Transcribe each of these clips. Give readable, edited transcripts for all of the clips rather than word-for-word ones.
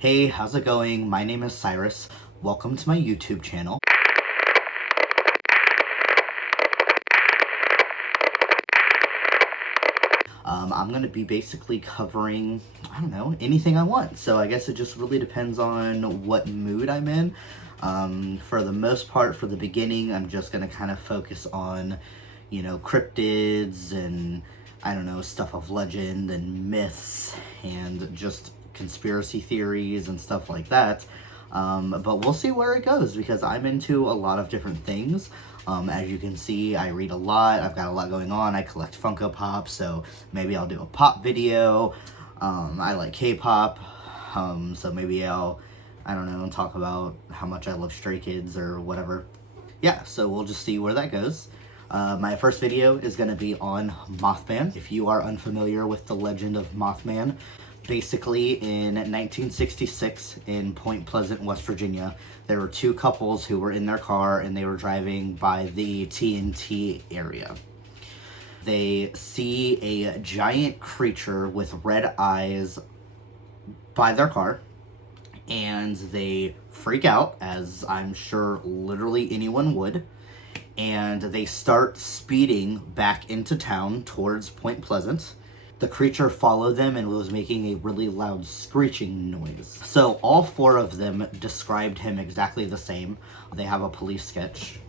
Hey, how's it going? My name is Cyrus. Welcome to my YouTube channel. I'm going to be basically covering, I don't know, anything I want. So I guess it just really depends on what mood I'm in. For the most part, for the beginning, I'm just going to kind of focus on, cryptids and, I don't know, stuff of legend and myths and just conspiracy theories and stuff like that. But we'll see where it goes because I'm into a lot of different things. As you can see, I read a lot. I've got a lot going on. I collect Funko Pops, so maybe I'll do a pop video. I like K-pop, so maybe I don't know, talk about how much I love Stray Kids or whatever. Yeah, so we'll just see where that goes. My first video is going to be on Mothman. If you are unfamiliar with the Legend of Mothman, basically in 1966 in Point Pleasant, West Virginia, there were two couples who were in their car and they were driving by the TNT area. They see a giant creature with red eyes by their car and they freak out, as I'm sure literally anyone would, and they start speeding back into town towards Point Pleasant. The creature followed them and was making a really loud screeching noise. So all four of them described him exactly the same. They have a police sketch.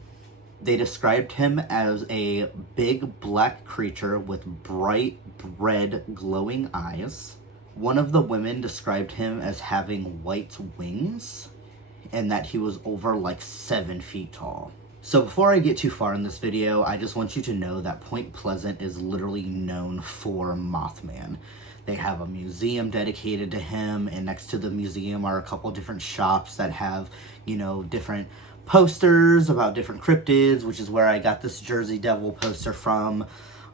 They described him as a big black creature with bright red glowing eyes. One of the women described him as having white wings and that he was over like 7 feet tall. So before I get too far in this video, I just want you to know that Point Pleasant is literally known for Mothman. They have a museum dedicated to him, and next to the museum are a couple different shops that have, different posters about different cryptids, which is where I got this Jersey Devil poster from.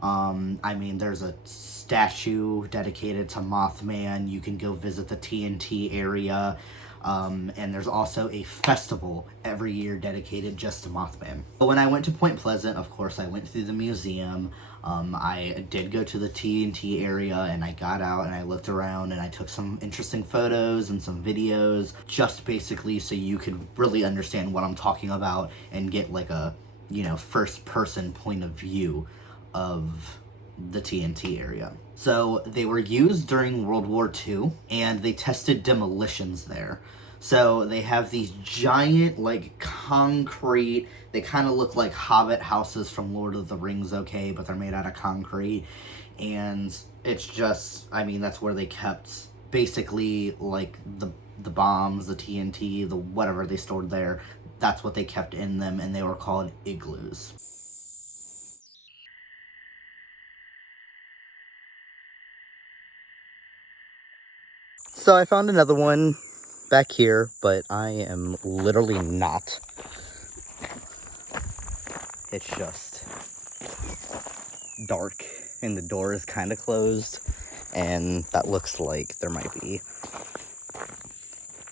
There's a statue dedicated to Mothman. You can go visit the TNT area. And there's also a festival every year dedicated just to Mothman. But when I went to Point Pleasant, of course, I went through the museum. I did go to the TNT area and I got out and I looked around and I took some interesting photos and some videos, just basically so you could really understand what I'm talking about and get like a, first person point of view of the TNT area. So they were used during World War II and they tested demolitions there. So they have these giant concrete, they kind of look like Hobbit houses from Lord of the Rings, okay, but they're made out of concrete. And it's just, that's where they kept basically like the bombs, the TNT, the whatever they stored there. That's what they kept in them, and they were called igloos. So I found another one back here, but I am literally not. It's just dark and the door is kind of closed, and that looks like there might be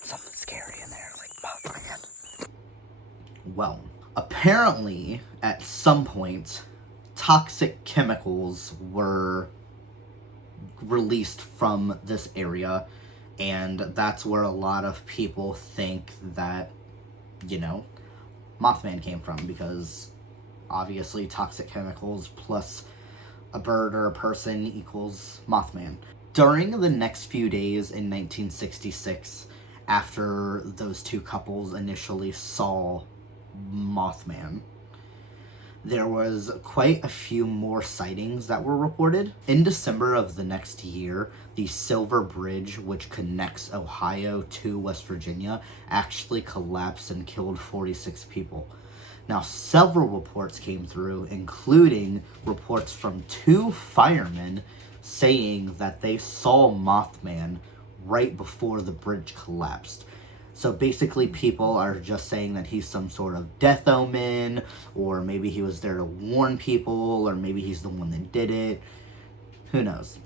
something scary in there, like Mothman. Well, apparently at some point toxic chemicals were released from this area. And that's where a lot of people think that, Mothman came from, because obviously toxic chemicals plus a bird or a person equals Mothman. During the next few days in 1966, after those two couples initially saw Mothman, there was quite a few more sightings that were reported. In December of the next year, the Silver Bridge, which connects Ohio to West Virginia, actually collapsed and killed 46 people. Now, several reports came through, including reports from 2 firemen saying that they saw Mothman right before the bridge collapsed. So basically people are just saying that he's some sort of death omen, or maybe he was there to warn people, or maybe he's the one that did it. Who knows?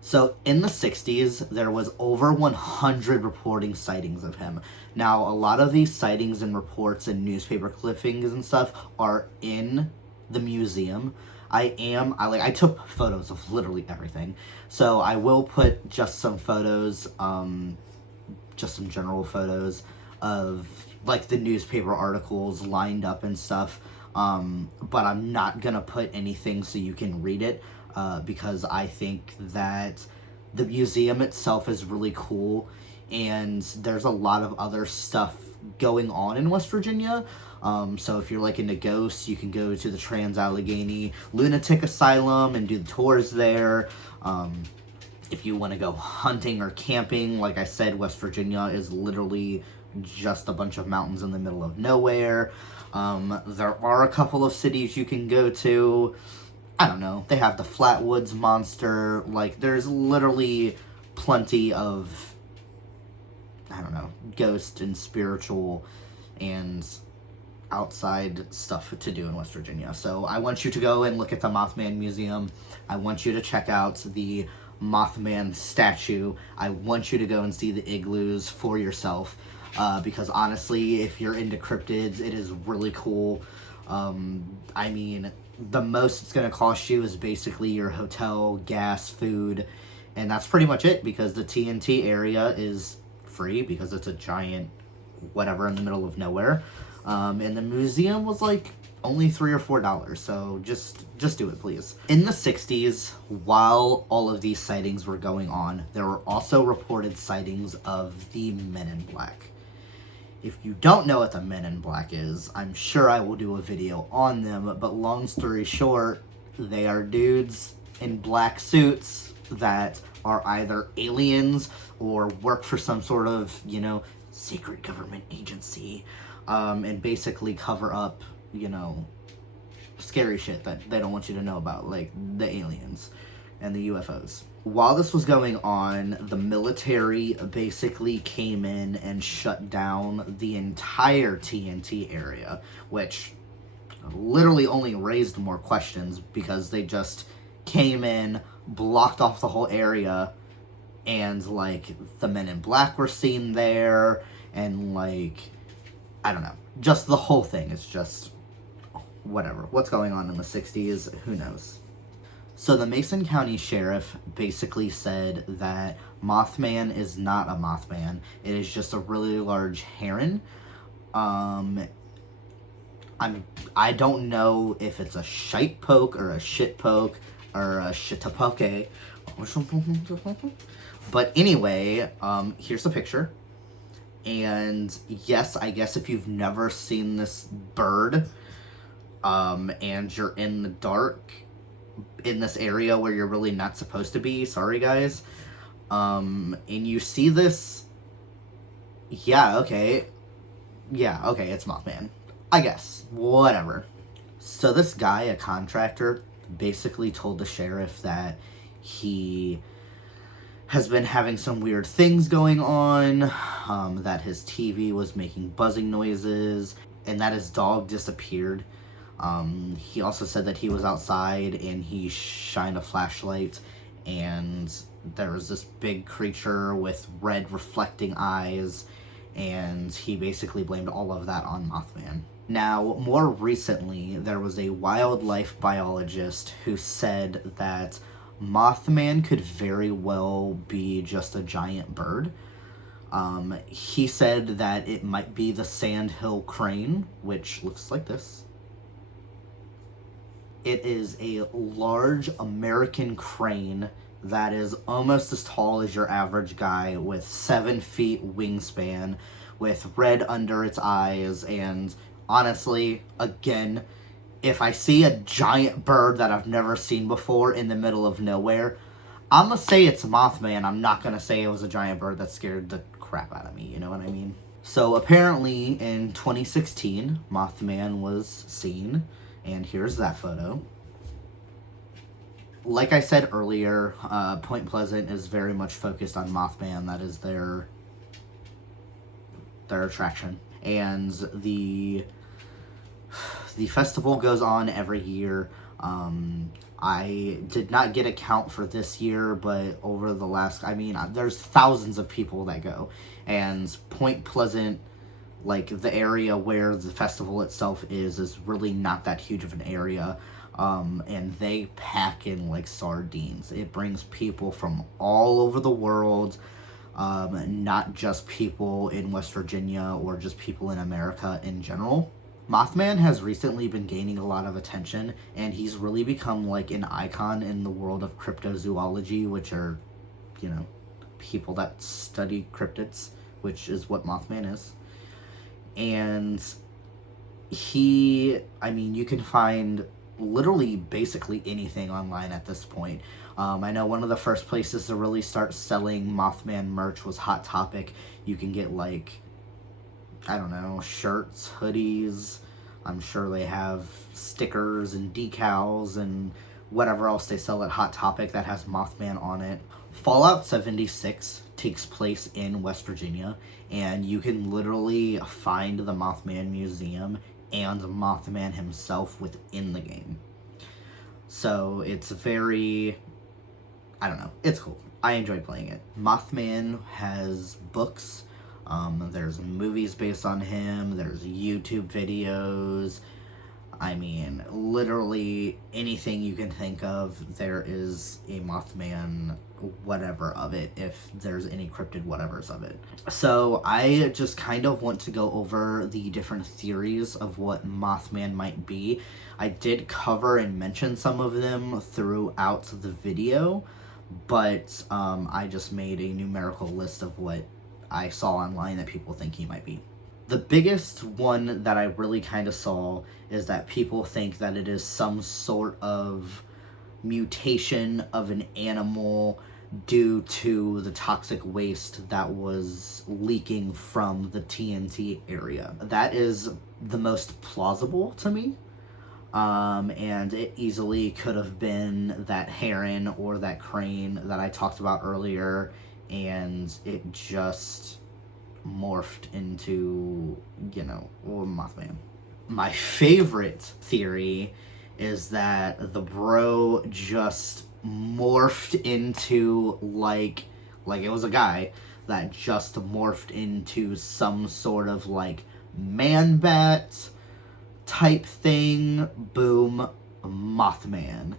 So in the 60s, there was over 100 reporting sightings of him. Now, a lot of these sightings and reports and newspaper clippings and stuff are in the museum. I took photos of literally everything. So I will put just some photos, just some general photos of like the newspaper articles lined up and stuff. But I'm not gonna put anything so you can read it, because I think that the museum itself is really cool, and there's a lot of other stuff going on in West Virginia. So if you're like into ghosts, you can go to the Trans-Allegheny Lunatic Asylum and do the tours there. If you want to go hunting or camping, like I said, West Virginia is literally just a bunch of mountains in the middle of nowhere. There are a couple of cities you can go to. I don't know. They have the Flatwoods Monster. Like, there's literally plenty of, I don't know, ghost and spiritual and outside stuff to do in West Virginia. So I want you to go and look at the Mothman Museum. I want you to check out the Mothman statue. I want you to go and see the igloos for yourself, because honestly, if you're into cryptids, it is really cool. I mean, the most it's going to cost you is basically your hotel, gas, food, and that's pretty much it, because the TNT area is free because it's a giant whatever in the middle of nowhere. And the museum was like only $3 or $4, so just do it, please. In the 60s, while all of these sightings were going on, there were also reported sightings of the Men in Black. If you don't know what the Men in Black is, I'm sure I will do a video on them, but long story short, they are dudes in black suits that are either aliens or work for some sort of, you know, secret government agency, and basically cover up, you know, scary shit that they don't want you to know about, like the aliens and the UFOs. While this was going on, the military basically came in and shut down the entire TNT area, which literally only raised more questions because they just came in, blocked off the whole area, and like the Men in Black were seen there, and like, I don't know, just the whole thing is just whatever. What's going on in the 60s, who knows? So the Mason County Sheriff basically said that Mothman is not a Mothman. It is just a really large heron. I don't know if it's a shite poke or a shit poke or a shitapoke. But anyway, here's the picture. And yes, I guess if you've never seen this bird, and you're in the dark in this area where you're really not supposed to be, sorry guys, and you see this, yeah, okay, it's Mothman, I guess, whatever. So this guy, a contractor, basically told the sheriff that he has been having some weird things going on, that his TV was making buzzing noises, and that his dog disappeared. He also said that he was outside and he shined a flashlight and there was this big creature with red reflecting eyes, and he basically blamed all of that on Mothman. Now, more recently, there was a wildlife biologist who said that Mothman could very well be just a giant bird. He said that it might be the sandhill crane, which looks like this. It is a large American crane that is almost as tall as your average guy, with 7 feet wingspan, with red under its eyes, and honestly, again, if I see a giant bird that I've never seen before in the middle of nowhere, I'm gonna say it's Mothman. I'm not gonna say it was a giant bird that scared the crap out of me, you know what I mean? So apparently in 2016, Mothman was seen, and here's that photo. Like I said earlier, Point Pleasant is very much focused on Mothman. That is their attraction. And the festival goes on every year. I did not get a count for this year, but over the last, there's thousands of people that go. And Point Pleasant, like the area where the festival itself is really not that huge of an area. and they pack in like sardines. It brings people from all over the world, not just people in West Virginia or just people in America in general. Mothman has recently been gaining a lot of attention, and he's really become like an icon in the world of cryptozoology, which are, you know, people that study cryptids, which is what Mothman is. And I mean, you can find literally basically anything online at this point. I know one of the first places to really start selling Mothman merch was Hot Topic. You can get like, I don't know, shirts, hoodies. I'm sure they have stickers and decals and whatever else they sell at Hot Topic that has Mothman on it. Fallout 76 takes place in West Virginia, and you can literally find the Mothman Museum and Mothman himself within the game. So it's very, I don't know, it's cool. I enjoy playing it. Mothman has books. There's movies based on him. There's YouTube videos. I mean, literally anything you can think of, there is a Mothman whatever of it, if there's any cryptid whatevers of it. So I just kind of want to go over the different theories of what Mothman might be. I did cover and mention some of them throughout the video, but I just made a numerical list of what I saw online that people think he might be. The biggest one that I really kind of saw is that people think that it is some sort of mutation of an animal due to the toxic waste that was leaking from the TNT area. That is the most plausible to me. And it easily could have been that heron or that crane that I talked about earlier, and it just morphed into, you know, Mothman. My favorite theory is that the bro just morphed into like it was a guy that just morphed into some sort of like man bat type thing. Boom, Mothman.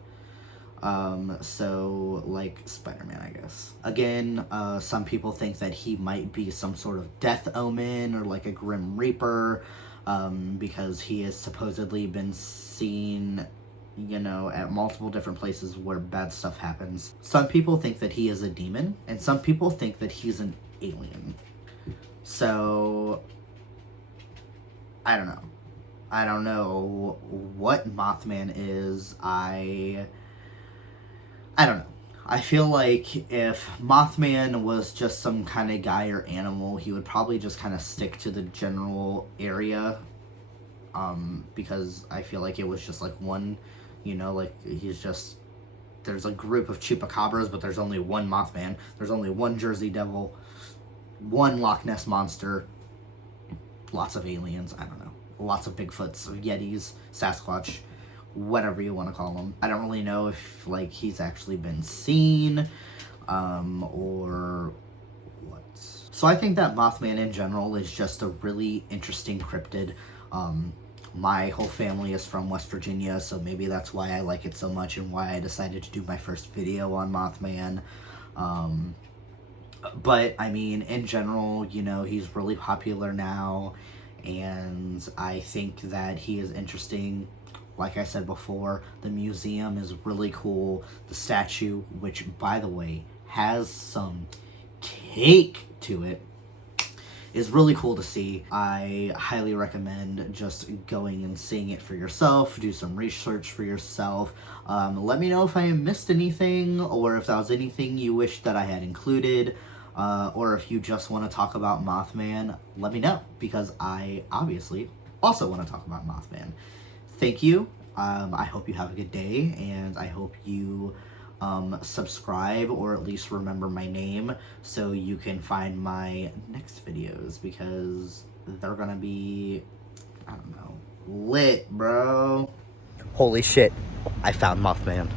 So like Spider-Man, I guess. Again, some people think that he might be some sort of death omen or like a Grim Reaper, because he has supposedly been seen, you know, at multiple different places where bad stuff happens. Some people think that he is a demon, and some people think that he's an alien. So, I don't know. I don't know what Mothman is. I don't know. I feel like if Mothman was just some kind of guy or animal, he would probably just kind of stick to the general area, because I feel like it was just like one, you know, like he's just, there's a group of chupacabras, but there's only one Mothman. There's only one Jersey Devil, one Loch Ness Monster, lots of aliens, I don't know, lots of Bigfoots, Yetis, Sasquatch, whatever you want to call him. I don't really know if like he's actually been seen, or what. So I think that Mothman in general is just a really interesting cryptid. My whole family is from West Virginia, so maybe that's why I like it so much and why I decided to do my first video on Mothman. But I mean, in general, you know, he's really popular now, and I think that he is interesting. Like I said before, the museum is really cool. The statue, which, by the way, has some cake to it, is really cool to see. I highly recommend just going and seeing it for yourself. Do some research for yourself. Let me know if I missed anything, or if that was anything you wish that I had included. Or if you just want to talk about Mothman, let me know, because I obviously also want to talk about Mothman. Thank you. I hope you have a good day, and I hope you subscribe, or at least remember my name, so you can find my next videos, because they're gonna be, I don't know, lit, bro. Holy shit, I found Mothman.